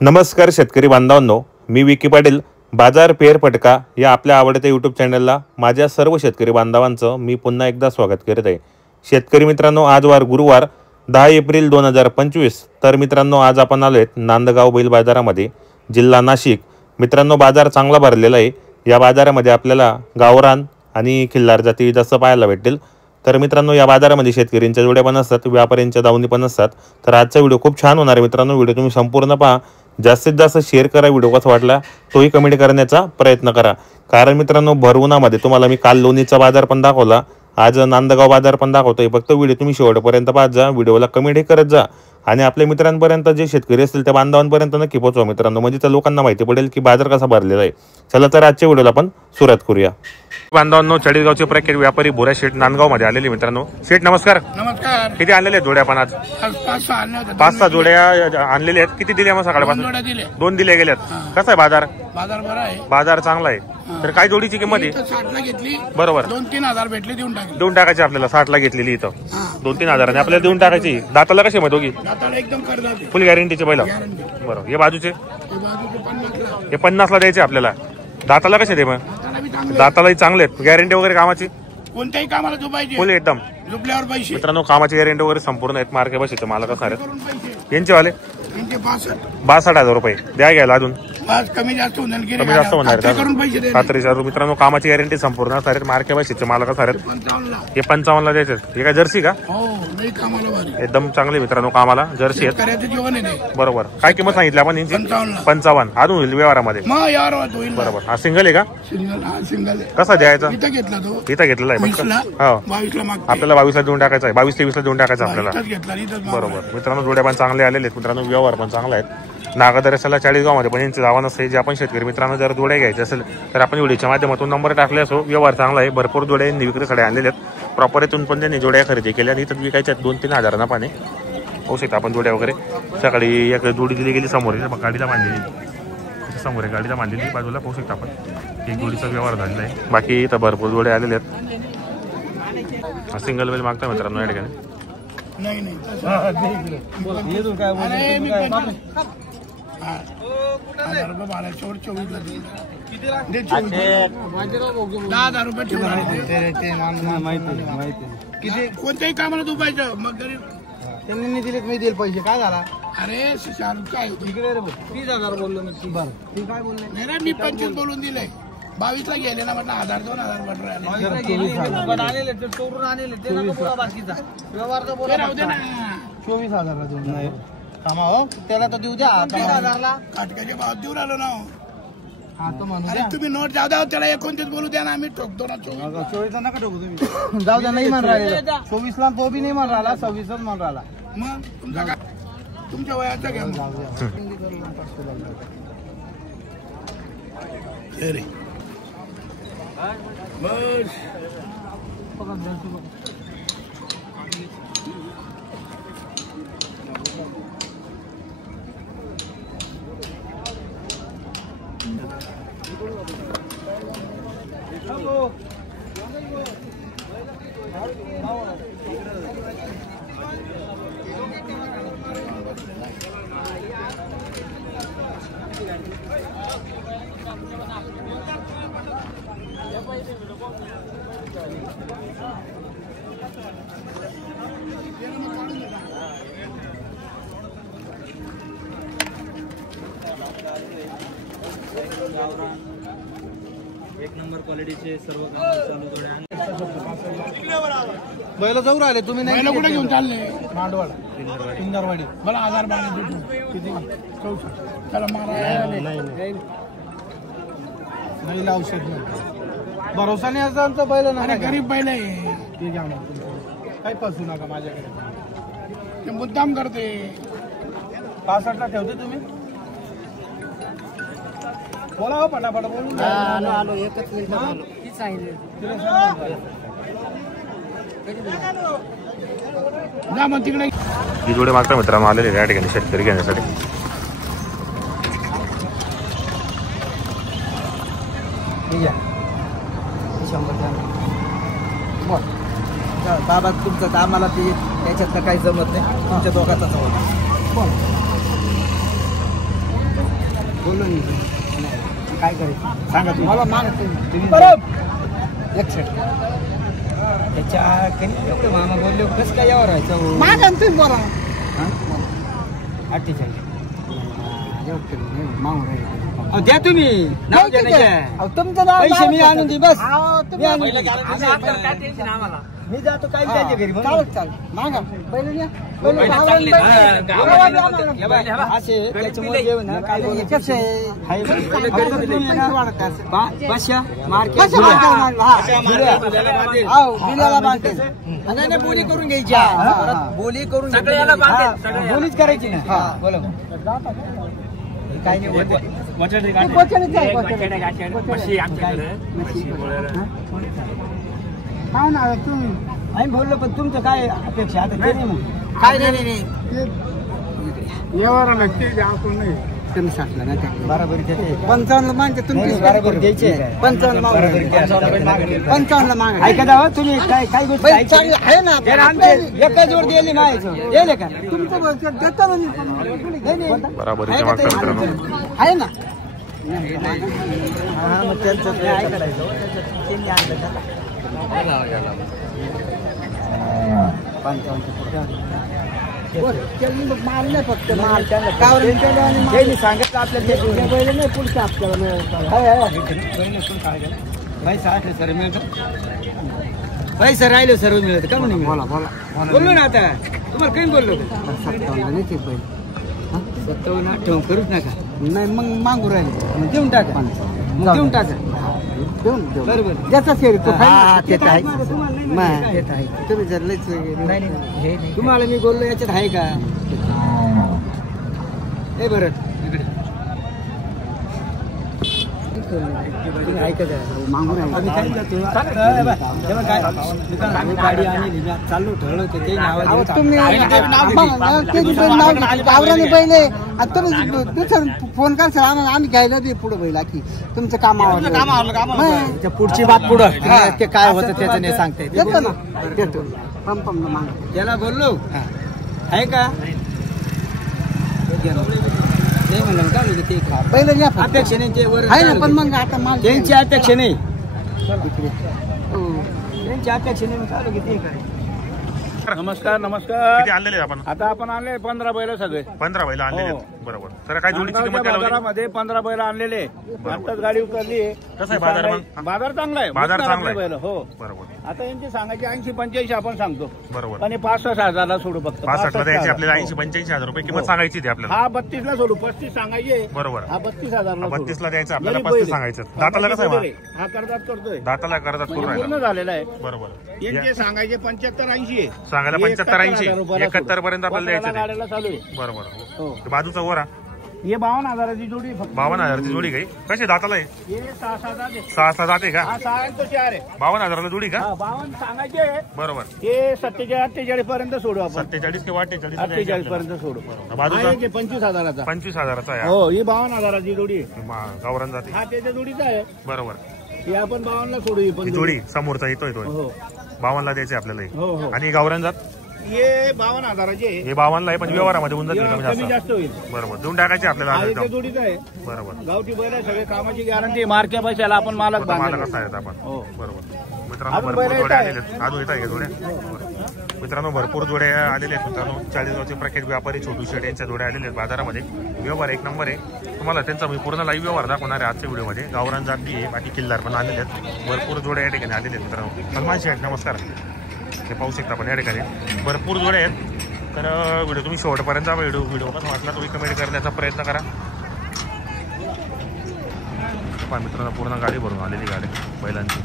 नमस्कार शेतकरी बांधवांनो, मी विकी पाटील. बाजार फेर फटका या आपल्या आवडत्या यूट्यूब चॅनलला माझ्या सर्व शेतकरी बांधवांचं मी पुन्हा एकदा स्वागत करत आहे. शेतकरी मित्रांनो, आज वार गुरुवार 10 एप्रिल 2025. तर मित्रांनो, आज आपण आलो आहेत नांदगाव बैल बाजारामध्ये, जिल्हा नाशिक. मित्रांनो, बाजार चांगला भरलेला आहे. या बाजारामध्ये आपल्याला गावरान आणि खिल्लार जाती जास्त पाहायला भेटतील. तर मित्रांनो, या बाजारामध्ये शेतकऱ्यांच्या जोड्या पण असतात, व्यापाऱ्यांच्या दावणी पण असतात. तर आजचा व्हिडिओ खूप छान होणार आहे मित्रांनो. व्हिडिओ तुम्ही संपूर्ण पहा, जास्तीत जास्त शेअर करा. व्हिडिओ कसा वाटला तोही कमेंट करण्याचा प्रयत्न करा. कारण मित्रांनो, भरउन्हामध्ये तुम्हाला मी काल लोणीचा बाजार पण दाखवला, आज नांदगाव बाजार पण दाखवतोय. फक्त व्हिडिओ तुम्ही शेवटपर्यंत पाहत जा, व्हिडिओला कमेंटही करत जा आणि आपल्या मित्रांपर्यंत जे शेतकरी असतील त्या बांधवांपर्यंत नक्की पोहोचवा मित्रांनो, म्हणजे त्या लोकांना माहिती पडेल की बाजार कसा भरलेला आहे. चला तर आजच्या व्हिडिओला आपण सुरुवात करूया. बांधवांनो, चाळीसगावचे प्रख्यात व्यापारी भोरा शेठ नांदगाव मध्ये आलेले मित्रांनो. शेठ नमस्कार. नमस्कार. किती आणलेले जोड्या पण आज? 5-6 जोड्या आणलेल्या आहेत. किती दिल्या मग सकाळपासून? 2 दिल्या गेल्यात. कसा आहे बाजार? बाजार बरा आहे, बाजार चांगला आहे. तर काय जोडीची किंमत आहे? 60ला घेतली. बरोबर. 2-3 हजार भेटले, देऊन टाकायची आपल्याला. 60ला घेतलेली इथं 2-3 हजारांनी आपल्याला देऊन टाकायची. दाताला कशी मग दोघी? दाताला एकदम कर्ज, फुल गॅरंटीचे बैल. बरोबर. हे बाजूचे? हे 50ला द्यायचे आपल्याला. दाताला कसे दे मग? दातालाही चांगले आहेत. गॅरंटी वगैरे कामाची? कोणत्याही कामाला झोपायचे, फुल एकदम झोपल्यावर पैसे. मित्रांनो, कामाची गॅरंटी वगैरे संपूर्ण आहेत. मार्के बशीचे मालक असणार आहेत यांचे वाले. 62,000 रुपये द्या घ्यायला. अजून कमी जास्त होणार, कमी जास्त होणार. पैसे खात्रीच्या मित्रांनो, कामाची गॅरंटी संपूर्ण असणार आहेत. मार्के बशीचे मालक असणार आहेत. हे 55ला द्यायचे. हे काय जर्सी का? एकदम चांगले मित्रांनो, कामाला जर्सी आहेत. बरोबर. काय किंमत सांगितली आपण यांची? 55. अजून होईल व्यवहारामध्ये. बरोबर. हा सिंगल आहे का? सिंगल. कसा द्यायचा? इथं घेतलेला आहे. हो, 22ला आपल्याला 22ला देऊन टाकायचा आहे. 22-23ला देऊन टाकायचा आपल्याला. बरोबर. मित्रांनो, जोड्या पण चांगले आलेले आहेत मित्रांनो, व्यवहार पण चांगला आहेत. नागदरसाला चाळीसगावमध्ये पण यांचे जावा नसते. जे आपण शेतकरी मित्रांनो जर जोड्या घ्यायचे असेल तर आपण व्हिडिओच्या माध्यमातून नंबर टाकले असो. व्यवहार चांगला आहे. भरपूर जोड्या विक्रीसाठी आणलेले आहेत. प्रॉपर इथून पण त्यांनी जोड्या खरेदी केल्या आणि इथं विकायच्या 2-3 हजारांना पाने होऊ शकता आपण जोड्या वगैरे. सकाळी एक जोडी दिली गेली समोर, गाडीला बांधलेली. समोर गाडीला बांधलेली, बाजूला पाहू शकता आपण. एक जोडीचा व्यवहार झालेला आहे. बाकी इथं भरपूर जोड्या आलेले आहेत. सिंगल वेल मागता मित्रांनो या ठिकाणी. कोणत्याही कामाला झोपायचं, मग त्यांनी दिले, मी दिले पैसे. काय झाला? अरे काय 30,000 बोललो मी. बरं, काय बोलले? नाही ना, मी 25 बोलून दिले. 22ला गेले ना, म्हटलं 1,000-2,000 म्हटलं. आलेले ते चोरून आणले ते नको बाकीचा व्यवहार तर बोला. राहू दे ना. 24,000 देऊन नाही कामा. हो, त्याला तर देऊ द्या. 30,000ला काटकाच्या भावात देऊ राहिलो ना. हा तर म्हणून अरे तुम्ही नोट जाऊ द्या, त्याला 29 बोलू द्या ना, आम्ही ठोकतो ना. 24ला नका ठोकू तुम्ही. जाऊ द्या. नाही म्हण राहिले 24ला. तो बी नाही म्हण राहिला, 26च म्हण राहिला. मग तुमचा काय, तुमच्या वयाचा घ्या. बस एक नंबर क्वालिटीचे सर्व काम चालू जोड्या. बैल जाऊ राहिले तुम्ही. नाही कुठे घेऊन चालले? मांडवाड, इंदरवाडी. मला 1000 किती? 64. त्याला मारा नाही लावू शकत. भरोसा नाही असं आमचं बैल ना. गरीब बैल आहे ते घ्या मग. काही फसू नका माझ्याकडे. ते मुद्दाम करते. 65ला ठेवते तुम्ही. बोला हो, पटापट बोलून. आलो एकच मिनिट आलो. जा मग तिकडे. ही जोडे मागता मित्रांनो आलेले या ठिकाणी शेतकरी घेण्यासाठी. बाबा तुमचं तर आम्हाला ते त्याच्यात तर काही जमत नाही, तुमच्या दोघांचा जमत. बोललो नाही काय करायचं सांगा तुम्हाला मागत एक सेट त्याच्या एवढं मामा बोलले कसं काय यावर व्हायचं मागा तुम्ही बोला 48 मागून राहिले द्या तुम्ही नाव तुमचं नाव पैसे मी आणून दे बस मी जातो काय त्याच्या घरी चाल मागा पहिले असे त्याच्यामुळे जेवण काय बोली करून घ्यायची बोली करून बोलीच करायची ना बोला काय नाही काय ना तुम्ही आम्ही बोललो पण तुमचं काय अपेक्षा आता ते नाही काय नाही यावर नक्की आपण नाही तुम्ही सांगला ना बरोबर 55 मागते तुम्ही बरोबर द्यायचे 55 मागा ऐका दावा तुम्ही काय काय गोष्ट आहे ना एका जोड दिली मागायचं दिले का तुमचं देतो बरोबर आहे ना मग त्यांचं काय करायचं त्यांनी आणलं मारले फक्त माल त्यांनी सांगितलं आपल्याला नाही पुढचं आपल्याला पैसा असले सर मिळतो पैसा राहिले सर्व मिळत का म्हणून बोला बोललो ना आता तुम्हाला काही बोललो 57 ठेवून करूच नका नाही मग मागू राहिले मग देऊन टाका मग देऊन टाका बरोबर ज्याचा शेअर तो आहे तुम्ही जर लयच तुम्हाला मी बोललो याच्यात आहे का हे बरं गाडी आणि चालू ठरवलं ते पहिले फोन कर सर आम्ही घ्यायला दे पुढे बैल की तुमचं काम आवडलं पुढची बात पुढं ते काय होतं त्याचं नाही सांगता येतो ना देतो त्याला बोललो आहे का नाही म्हणलं का ते पहिलं अपेक्षा नाही ते वर आहे ना पण मग आता त्यांची अपेक्षा नाही त्यांची अपेक्षा नाही चालू की ते नमस्कार किती आणलेले आपण आता आपण आणले 15 बैल सगळे 15 बैल आणलेले बरोबर सर काय जोडीची किंमत काय लावली बाजारामध्ये 15 बैल आणलेले आताच गाडी उतरली कसं आहे बाजार मग बाजार चांगला आहे बाजार चांगला बैल आहे हो बरोबर आता यांची सांगायची 80-85 आपण सांगतो बरोबर पण 65 हजारला सोडू फक्त 65 ला द्यायची आपल्याला 80-85 हजार रुपये किंमत सांगायची ती आपल्याला हा 32 ला सोडू 35 सांगायचे बरोबर हा 32,000 32 ला द्यायचं आपल्याला 35 सांगायचं दाताला कसं आहे हा करतात करतोय दाताला करतात करून पूर्ण राहिला झालेला आहे बरोबर यांचे सांगायचे 75-80 सांगायला 75-80 71 पर्यंत आपल्याला द्यायचं गाड्याला चालू आहे बरोबर हो बाजूचा ओरा हे 52,000ची जोडी फक्त 52,000ची जोडी काही कशी दाताला आहे हे 6-7 आहे 6 जाते का हा 6 तो 4 आहे 52,000ला जोडी का हा 52 सांगायचे बरोबर हे 47-48 पर्यंत सोडू आपण 47 किंवा 48 पर्यंत सोडू बाजूचा 25,000चा 25,000चा आहे हो ही 52,000ची जोडी आहे. गावरान जाते हा त्याच्या जोडीचा आहे बरोबर ही आपण 52 ला सोडू ही पण ही जोडी समोरचा येतोय तो हो 52 ला द्यायचे आपल्याला हो हो आणि गावरान जात हे 52,000चे हे 52 ला आहे पण व्यवहारामध्ये होऊन जातील कमी कमी जास्त जास्त होईल बरोबर देऊन टाकायचे आपल्याला हा याच्या जोडीचा आहे बरोबर गावठी बैल आहे सगळे कामाची गॅरंटी मार्क्या पैशाला आपण मालक मालक बांधणार कसं आहेत आपण हो बरोबर मित्रांनो अजून भरपूर बैल जोड्या येत आहे. आलेले आहेत अजून येत आहे का जोड्या मित्रांनो भरपूर जोड्या आलेले आहेत मित्रांनो 40 गावचे प्रख्यात व्यापारी छोटू शेट यांच्या जोड्या आलेले आहेत बाजारामध्ये व्यवहार एक नंबर आहे तुम्हाला त्यांचा मी पूर्ण लाईव्ह व्यवहार दाखवणार आहे आजच्या व्हिडिओमध्ये गावरान जाती आहे बाकी किल्लार पण आलेले आहेत भरपूर जोड्या या ठिकाणी आलेले आहेत मित्रांनो सलमान शेठ नमस्कार हे पाहू शकता आपण या ठिकाणी भरपूर जोड्या आहेत तर व्हिडिओ तुम्ही शेवटपर्यंत व्हिडिओ कसा वाटला तुम्ही कमेंट करण्याचा प्रयत्न करा मित्रांनो पूर्ण गाडी भरून आलेली गाडी बैलांची